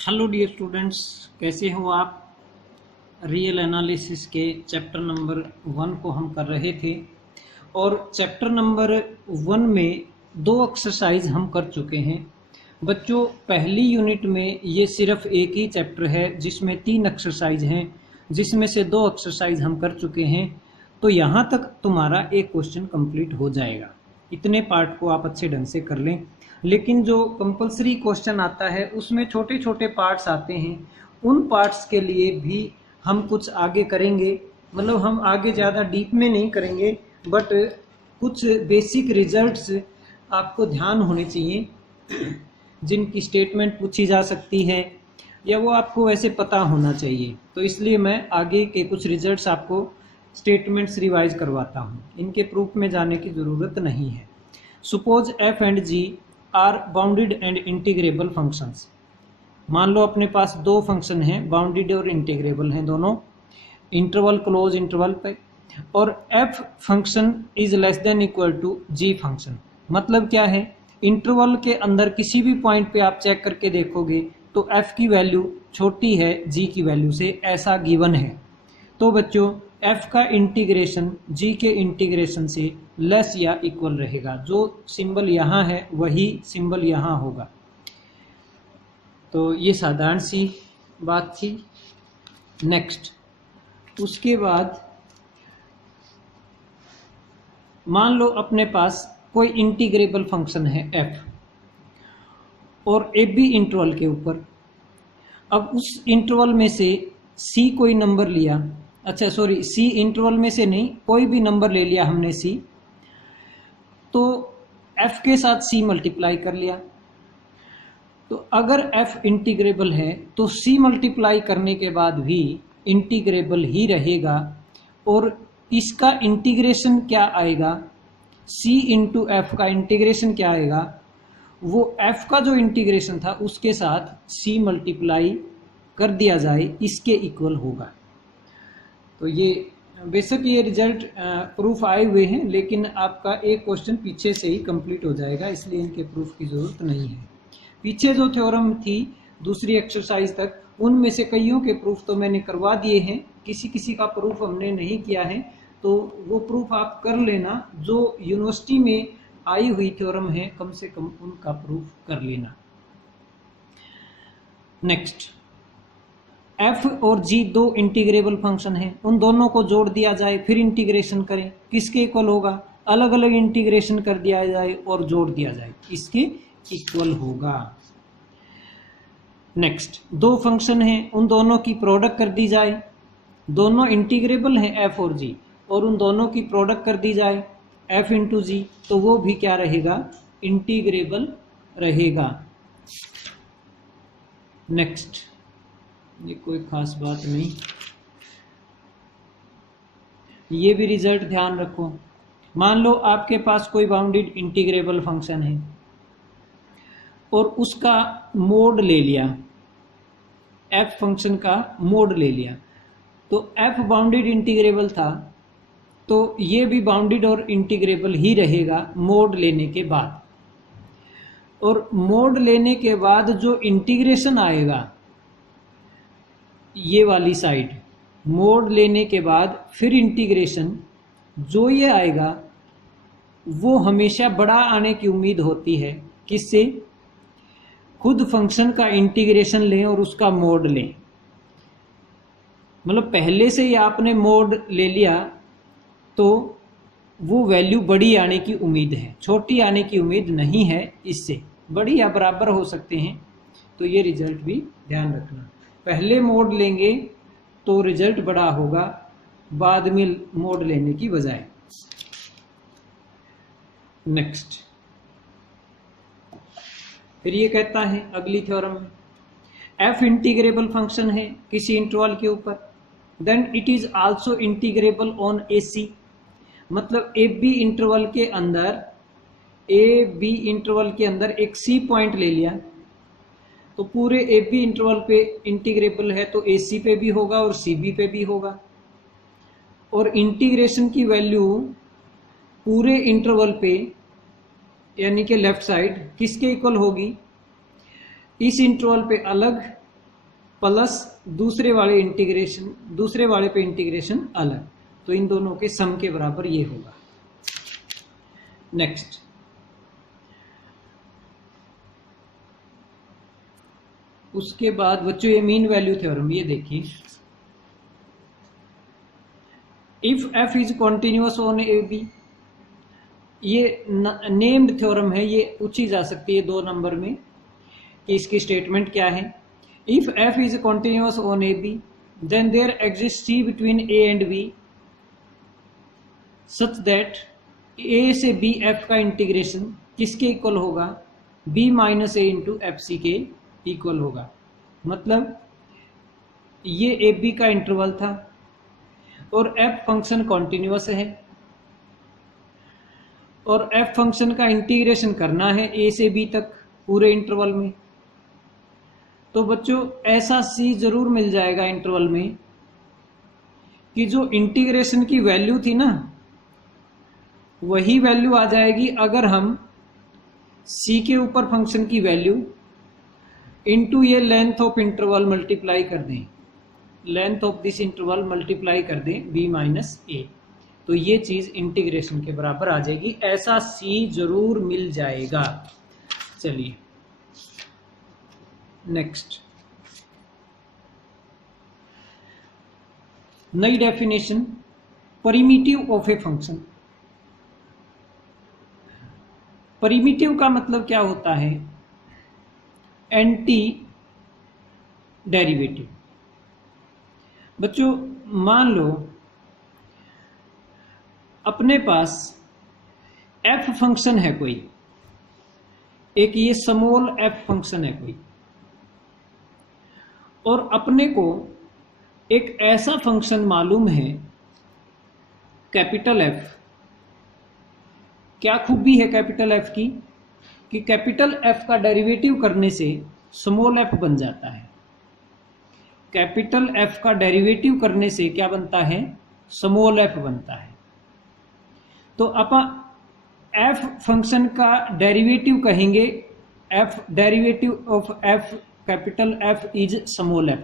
Hello dear students, कैसे हो आप। रियल एनालिसिस के चैप्टर नंबर 1 को हम कर रहे थे और चैप्टर नंबर 1 में 2 एक्सरसाइज हम कर चुके हैं बच्चों। पहली यूनिट में ये सिर्फ एक ही चैप्टर है जिसमें 3 एक्सरसाइज हैं, जिसमें से 2 एक्सरसाइज हम कर चुके हैं। तो यहाँ तक तुम्हारा एक क्वेश्चन कंप्लीट हो जाएगा। इतने पार्ट को आप अच्छे ढंग से कर लें। लेकिन जो कंपलसरी क्वेश्चन आता है उसमें छोटे छोटे पार्ट्स आते हैं, उन पार्ट्स के लिए भी हम कुछ आगे करेंगे। मतलब हम आगे ज़्यादा डीप में नहीं करेंगे, बट कुछ बेसिक रिजल्ट्स आपको ध्यान होने चाहिए जिनकी स्टेटमेंट पूछी जा सकती है या वो आपको वैसे पता होना चाहिए। तो इसलिए मैं आगे के कुछ रिजल्ट्स आपको स्टेटमेंट्स रिवाइज करवाता हूँ, इनके प्रूफ में जाने की ज़रूरत नहीं है। Suppose f and g are bounded and integrable functions. मान लो अपने पास 2 फंक्शन हैं, बाउंडेड और इंटीग्रेबल हैं दोनों, इंटरवल क्लोज इंटरवल पे, और f function is less than equal to g function. मतलब क्या है, इंटरवल के अंदर किसी भी पॉइंट पे आप चेक करके देखोगे तो एफ की वैल्यू छोटी है जी की वैल्यू से, ऐसा गिवन है। तो बच्चों f का इंटीग्रेशन g के इंटीग्रेशन से लेस या इक्वल रहेगा। जो सिंबल यहाँ है वही सिंबल यहाँ होगा। तो ये साधारण सी बात थी। नेक्स्ट, उसके बाद मान लो अपने पास कोई इंटीग्रेबल फंक्शन है f और ए बी इंटरवल के ऊपर। अब उस इंटरवल में से c कोई नंबर लिया, अच्छा सॉरी सी इंटरवल में से नहीं, कोई भी नंबर ले लिया हमने सी, तो f के साथ c मल्टीप्लाई कर लिया। तो अगर f इंटीग्रेबल है तो c मल्टीप्लाई करने के बाद भी इंटीग्रेबल ही रहेगा। और इसका इंटीग्रेशन क्या आएगा, c इंटू एफ का इंटीग्रेशन क्या आएगा, वो f का जो इंटीग्रेशन था उसके साथ c मल्टीप्लाई कर दिया जाए, इसके इक्वल होगा। तो ये बेशक ये रिजल्ट प्रूफ आए हुए हैं, लेकिन आपका एक क्वेश्चन पीछे से ही कंप्लीट हो जाएगा, इसलिए इनके प्रूफ की ज़रूरत नहीं है। पीछे जो थ्योरम थी दूसरी एक्सरसाइज तक, उनमें से कईयों के प्रूफ तो मैंने करवा दिए हैं, किसी किसी का प्रूफ हमने नहीं किया है। तो वो प्रूफ आप कर लेना, जो यूनिवर्सिटी में आई हुई थ्योरम है कम से कम उनका प्रूफ कर लेना। नेक्स्ट, f और g 2 इंटीग्रेबल फंक्शन हैं, उन दोनों को जोड़ दिया जाए फिर इंटीग्रेशन करें, किसके इक्वल होगा। अलग अलग इंटीग्रेशन कर दिया जाए और जोड़ दिया जाए, इसके इक्वल होगा। नेक्स्ट, 2 फंक्शन हैं, उन दोनों की प्रोडक्ट कर दी जाए, दोनों इंटीग्रेबल हैं f और g, और उन दोनों की प्रोडक्ट कर दी जाए f इंटू जी, तो वो भी क्या रहेगा, इंटीग्रेबल रहेगा। नेक्स्ट, ये कोई खास बात नहीं, ये भी रिजल्ट ध्यान रखो। मान लो आपके पास कोई बाउंडेड इंटीग्रेबल फंक्शन है और उसका मोड ले लिया, f फंक्शन का मोड ले लिया, तो f बाउंडेड इंटीग्रेबल था, तो ये भी बाउंडेड और इंटीग्रेबल ही रहेगा मोड लेने के बाद। और मोड लेने के बाद जो इंटीग्रेशन आएगा, ये वाली साइड मोड लेने के बाद फिर इंटीग्रेशन जो ये आएगा वो हमेशा बड़ा आने की उम्मीद होती है। किससे, खुद फंक्शन का इंटीग्रेशन लें और उसका मोड लें। मतलब पहले से ही आपने मोड ले लिया तो वो वैल्यू बड़ी आने की उम्मीद है, छोटी आने की उम्मीद नहीं है, इससे बड़ी या बराबर हो सकते हैं। तो ये रिजल्ट भी ध्यान रखना, पहले मोड लेंगे तो रिजल्ट बड़ा होगा बाद में मोड लेने की बजाय। नेक्स्ट, फिर ये कहता है अगली थ्योरम में, f इंटीग्रेबल फंक्शन है किसी इंटरवल के ऊपर, then it is also integrable on AC। मतलब ए बी इंटरवल के अंदर एक C पॉइंट ले लिया, तो पूरे ए बी इंटरवल पे इंटीग्रेबल है तो AC पे भी होगा और CB पे भी होगा। और इंटीग्रेशन की वैल्यू पूरे इंटरवल पे यानी कि लेफ्ट साइड किसके इक्वल होगी, इस इंटरवल पे अलग प्लस दूसरे वाले पे इंटीग्रेशन अलग, तो इन दोनों के सम के बराबर ये होगा। नेक्स्ट, उसके बाद बच्चों ये मीन वैल्यू थ्योरम, ये देखिए, if F is continuous on A b, ये नेम्ड थ्योरम है, ये पूछी जा सकती है 2 नंबर में कि इसकी स्टेटमेंट क्या है। If F is continuous on A B then there exist C between A and B such that A से बी एफ का इंटीग्रेशन किसके इक्वल होगा, B minus A into F C के इक्वल होगा। मतलब ये ए बी का interval था और एफ फंक्शन कॉन्टिन्यूअस है और एफ फंक्शन का इंटीग्रेशन करना है ए से बी तक पूरे इंटरवल में। तो बच्चों ऐसा सी जरूर मिल जाएगा इंटरवल में कि जो इंटीग्रेशन की वैल्यू थी ना, वही वैल्यू आ जाएगी अगर हम सी के ऊपर फंक्शन की वैल्यू इनटू ये लेंथ ऑफ इंटरवल मल्टीप्लाई कर दें, length of this interval multiply कर दें बी माइनस ए, तो ये चीज इंटीग्रेशन के बराबर आ जाएगी। ऐसा सी जरूर मिल जाएगा। चलिए नेक्स्ट, नई डेफिनेशन, परिमिटिव ऑफ ए फंक्शन। परिमिटिव का मतलब क्या होता है, एंटी डेरिवेटिव। बच्चों मान लो अपने पास एफ फंक्शन है कोई, एक ये स्मॉल एफ फंक्शन है कोई, और अपने को एक ऐसा फंक्शन मालूम है कैपिटल एफ। क्या खूबी है कैपिटल एफ की कि कैपिटल एफ का डेरिवेटिव करने से स्मॉल एफ बन जाता है। कैपिटल एफ का डेरिवेटिव करने से क्या बनता है, स्मॉल एफ बनता है। तो अपन एफ फंक्शन का डेरिवेटिव कहेंगे, F derivative of F capital F is small F,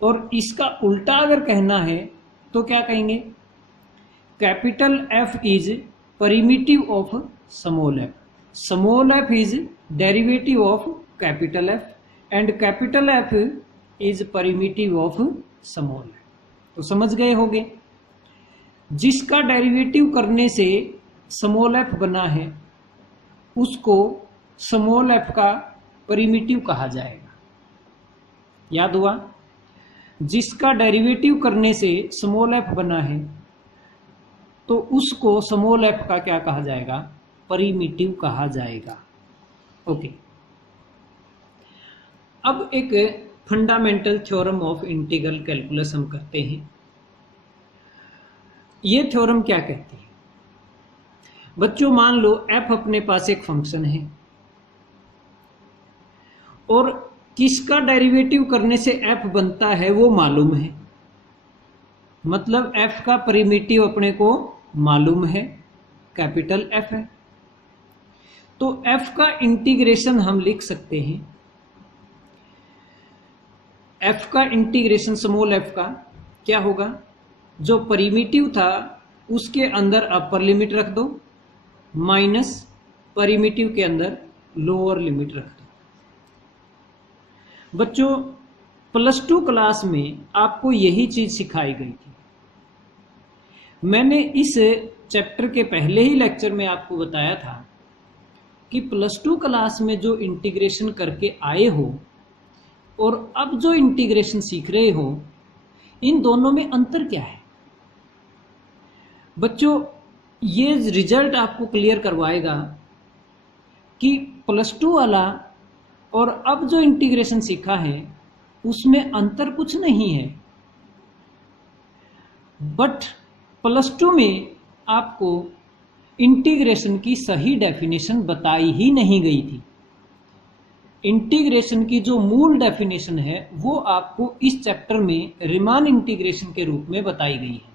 और इसका उल्टा अगर कहना है तो क्या कहेंगे, capital F is primitive of small F, small F is derivative of capital F and capital F is primitive of small F. तो समझ गए होंगे, जिसका डेरिवेटिव करने से स्मॉल एफ बना है उसको स्मॉल एफ का परिमिटिव कहा जाएगा। याद हुआ, जिसका डेरिवेटिव करने से स्मॉल एफ बना है तो उसको स्मॉल एफ का क्या कहा जाएगा, परिमिटिव कहा जाएगा। ओके, अब एक fundamental theorem of integral calculus हम करते हैं। ये थ्योरम क्या कहती है बच्चों, मान लो एफ अपने पास एक फंक्शन है और किसका डेरिवेटिव करने से एफ बनता है वो मालूम है, मतलब एफ का परिमिटिव अपने को मालूम है, कैपिटल एफ है। तो एफ का इंटीग्रेशन हम लिख सकते हैं, एफ का इंटीग्रेशन स्मॉल एफ का क्या होगा, जो परिमिटिव था उसके अंदर अपर लिमिट रख दो माइनस परिमिटिव के अंदर लोअर लिमिट रख दो। बच्चों +2 क्लास में आपको यही चीज सिखाई गई थी। मैंने इस चैप्टर के पहले ही लेक्चर में आपको बताया था कि +2 क्लास में जो इंटीग्रेशन करके आए हो और अब जो इंटीग्रेशन सीख रहे हो, इन दोनों में अंतर क्या है। बच्चों ये रिजल्ट आपको क्लियर करवाएगा कि +2 वाला और अब जो इंटीग्रेशन सीखा है उसमें अंतर कुछ नहीं है, बट +2 में आपको इंटीग्रेशन की सही डेफिनेशन बताई ही नहीं गई थी। इंटीग्रेशन की जो मूल डेफिनेशन है वो आपको इस चैप्टर में रीमान इंटीग्रेशन के रूप में बताई गई है,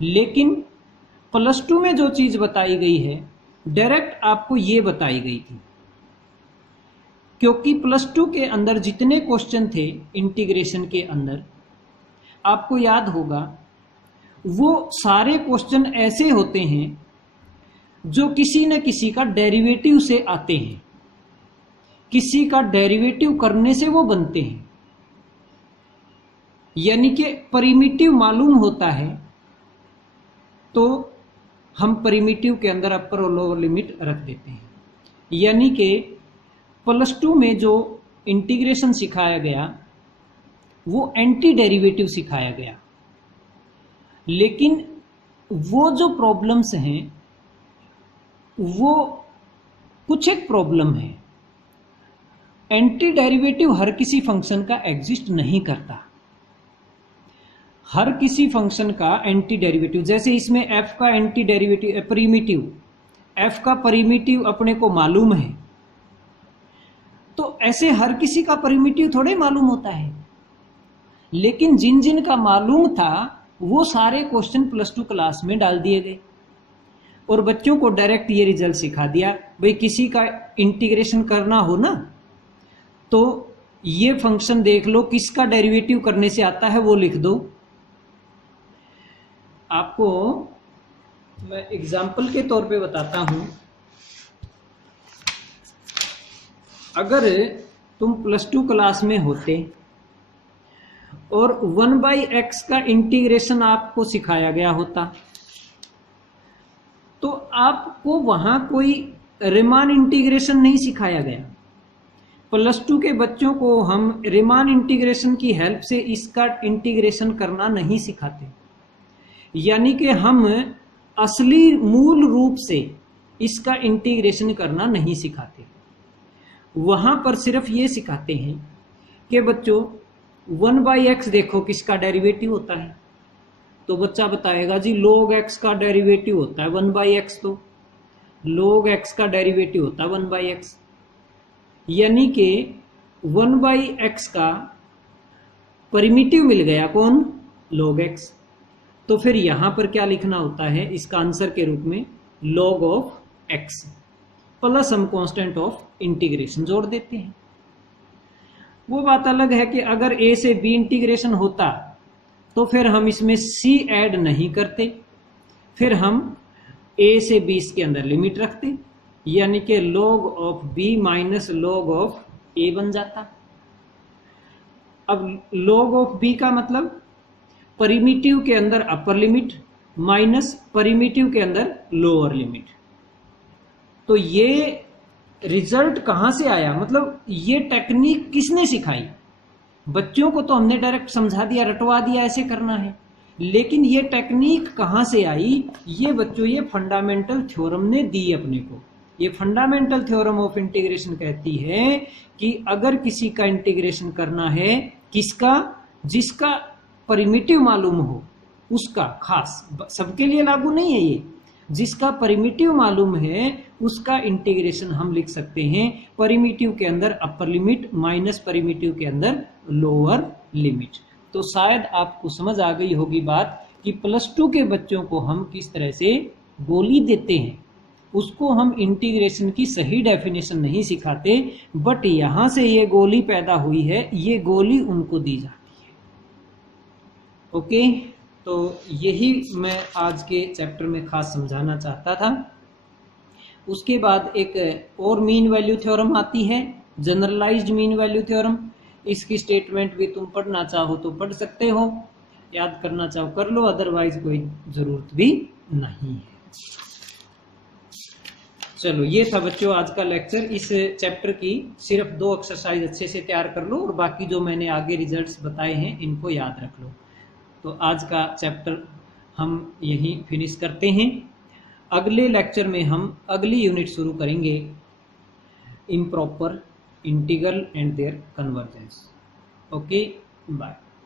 लेकिन +2 में जो चीज बताई गई है डायरेक्ट आपको ये बताई गई थी क्योंकि +2 के अंदर जितने क्वेश्चन थे इंटीग्रेशन के अंदर, आपको याद होगा वो सारे क्वेश्चन ऐसे होते हैं जो किसी न किसी का डेरिवेटिव से आते हैं, किसी का डेरिवेटिव करने से वो बनते हैं। यानी कि परिमिटिव मालूम होता है तो हम परिमिटिव के अंदर अपर और लोअर लिमिट रख देते हैं। यानी कि +2 में जो इंटीग्रेशन सिखाया गया वो एंटी डेरिवेटिव सिखाया गया, लेकिन वो जो प्रॉब्लम्स हैं वो कुछ एक प्रॉब्लम है, एंटी डेरिवेटिव हर किसी फंक्शन का एग्जिस्ट नहीं करता। हर किसी फंक्शन का एंटी डेरिवेटिव, जैसे इसमें f का एंटी डेरिवेटिव परिमिटिव, f का परिमिटिव अपने को मालूम है, तो ऐसे हर किसी का परिमिटिव थोड़े मालूम होता है। लेकिन जिन जिन का मालूम था वो सारे क्वेश्चन +2 क्लास में डाल दिए गए और बच्चों को डायरेक्ट ये रिजल्ट सिखा दिया, भाई किसी का इंटीग्रेशन करना हो ना तो ये फंक्शन देख लो किसका डेरिवेटिव करने से आता है वो लिख दो। आपको मैं एग्जाम्पल के तौर पे बताता हूं, अगर तुम +2 क्लास में होते और 1/x का इंटीग्रेशन आपको सिखाया गया होता तो आपको वहां कोई रीमान इंटीग्रेशन नहीं सिखाया गया। +2 के बच्चों को हम रीमान इंटीग्रेशन की हेल्प से इसका इंटीग्रेशन करना नहीं सिखाते, यानी कि हम असली मूल रूप से इसका इंटीग्रेशन करना नहीं सिखाते। वहां पर सिर्फ ये सिखाते हैं कि बच्चों 1/x देखो किसका डेरिवेटिव होता है, तो बच्चा बताएगा जी log x का डेरिवेटिव होता है 1/x, तो log x का डेरिवेटिव होता है 1/x, यानी कि 1/x का परिमिटिव मिल गया कौन, log x। तो फिर यहां पर क्या लिखना होता है इसका आंसर के रूप में log ऑफ x प्लस हम कांस्टेंट ऑफ इंटीग्रेशन जोड़ देते हैं। वो बात अलग है कि अगर a से b इंटीग्रेशन होता तो फिर हम इसमें c ऐड नहीं करते, फिर हम a से b के अंदर लिमिट रखते, यानी कि log of b minus log of a बन जाता। अब log ऑफ b का मतलब परिमिटिव के अंदर अपर लिमिट माइनस परिमिटिव के अंदर लोअर लिमिट। तो ये रिजल्ट कहां से आया, मतलब ये टेक्निक किसने सिखाई? बच्चों को तो हमने डायरेक्ट समझा दिया, रटवा दिया ऐसे करना है, लेकिन ये टेक्निक कहां से आई? ये बच्चों ये फंडामेंटल थ्योरम ने दी अपने को। ये फंडामेंटल थ्योरम ऑफ इंटीग्रेशन कहती है कि अगर किसी का इंटीग्रेशन करना है, किसका, जिसका परिमिटिव मालूम हो उसका, खास सबके लिए लागू नहीं है ये, जिसका परिमिटिव मालूम है उसका इंटीग्रेशन हम लिख सकते हैं परिमिटिव के अंदर अपर लिमिट माइनस परिमिटिव के अंदर लोअर लिमिट। तो शायद आपको समझ आ गई होगी बात कि +2 के बच्चों को हम किस तरह से गोली देते हैं, उसको हम इंटीग्रेशन की सही डेफिनेशन नहीं सिखाते, बट यहां से ये गोली पैदा हुई है, ये गोली उनको दी जाती है। ओके, तो यही मैं आज के चैप्टर में खास समझाना चाहता था। उसके बाद एक और मीन वैल्यू थ्योरम आती है, जनरलाइज्ड मीन वैल्यू थ्योरम। इसकी स्टेटमेंट भी तुम पढ़ना चाहो तो पढ़ सकते हो, याद करना चाहो कर लो, अदरवाइज कोई जरूरत भी नहीं है। चलो ये था बच्चों आज का लेक्चर। इस चैप्टर की सिर्फ 2 एक्सरसाइज अच्छे से तैयार कर लो और बाकी जो मैंने आगे रिजल्ट्स बताए हैं इनको याद रख लो। तो आज का चैप्टर हम यहीं फिनिश करते हैं। अगले लेक्चर में हम अगली यूनिट शुरू करेंगे, improper integral and their convergence. Okay, bye.